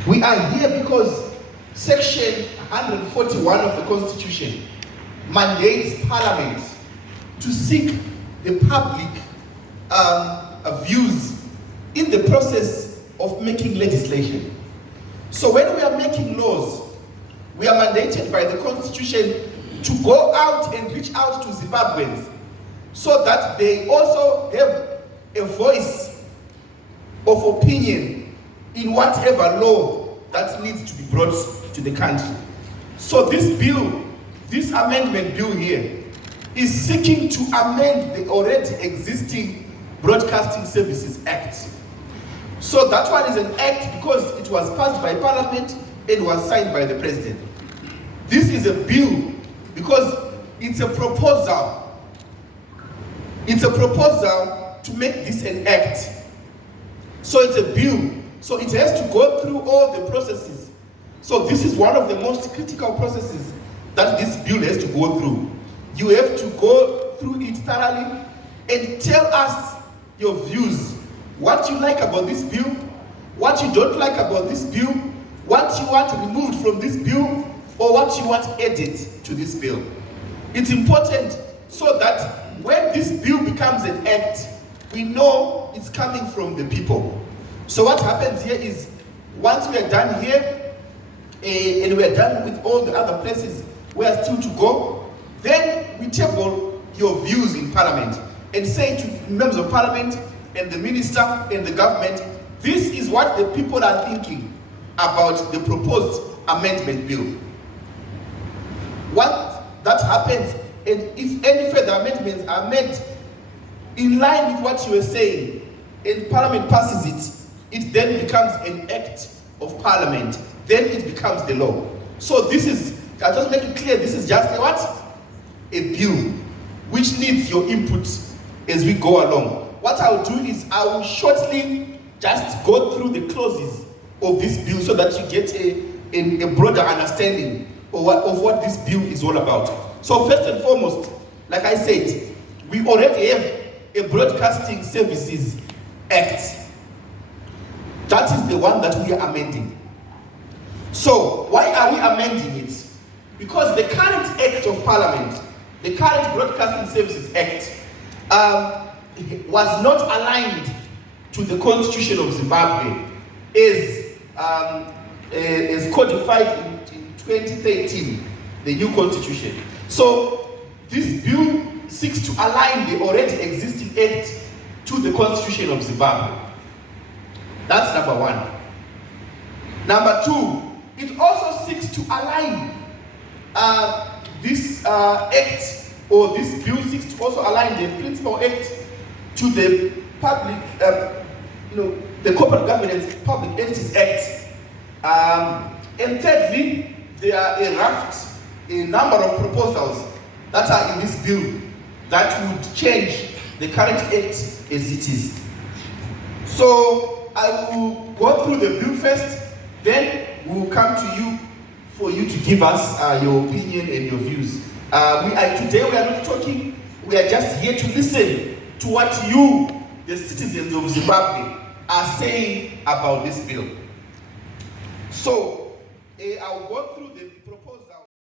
We are here because Section 141 of the Constitution mandates Parliament to seek the public views in the process of making legislation. So when we are making laws, we are mandated by the Constitution to go out and reach out to Zimbabweans so that they also have a voice of opinion in whatever law that needs to be brought to the country. So this bill, this amendment bill here, is seeking to amend the already existing Broadcasting Services Act. So that one is an act because it was passed by Parliament and was signed by the President. This is a bill because it's a proposal. It's a proposal to make this an act. So it's a bill. So it has to go through all the processes. So this is one of the most critical processes that this bill has to go through. You have to go through it thoroughly and tell us your views. What you like about this bill, what you don't like about this bill, what you want removed from this bill, or what you want added to this bill. It's important so that when this bill becomes an act, we know it's coming from the people. So what happens here is, once we are done here, and we are done with all the other places we are still to go, then we table your views in Parliament and say to members of Parliament and the minister and the government, this is what the people are thinking about the proposed amendment bill. Once that happens, and if any further amendments are made in line with what you were saying, and Parliament passes it then becomes an act of Parliament. Then it becomes the law. So this is, I'll just make it clear, this is just a what? A bill, which needs your input as we go along. What I'll do is I will shortly just go through the clauses of this bill so that you get a broader understanding of what this bill is all about. So first and foremost, like I said, we already have a Broadcasting Services Act. That is the one that we are amending. So why are we amending it? Because the current Act of Parliament, the current Broadcasting Services Act, was not aligned to the Constitution of Zimbabwe as codified in 2013, the new Constitution. So this bill seeks to align the already existing Act to the Constitution of Zimbabwe. That's number one. Number two, it also seeks to align this Act, or this bill seeks to also align the Principal Act to the public, the Corporate Governance Public Entities Act. And thirdly, there are a number of proposals that are in this bill that would change the current Act as it is. So I will go through the bill first, then we will come to you for you to give us your opinion and your views. Today we are not talking, we are just here to listen to what you, the citizens of Zimbabwe, are saying about this bill. So I will go through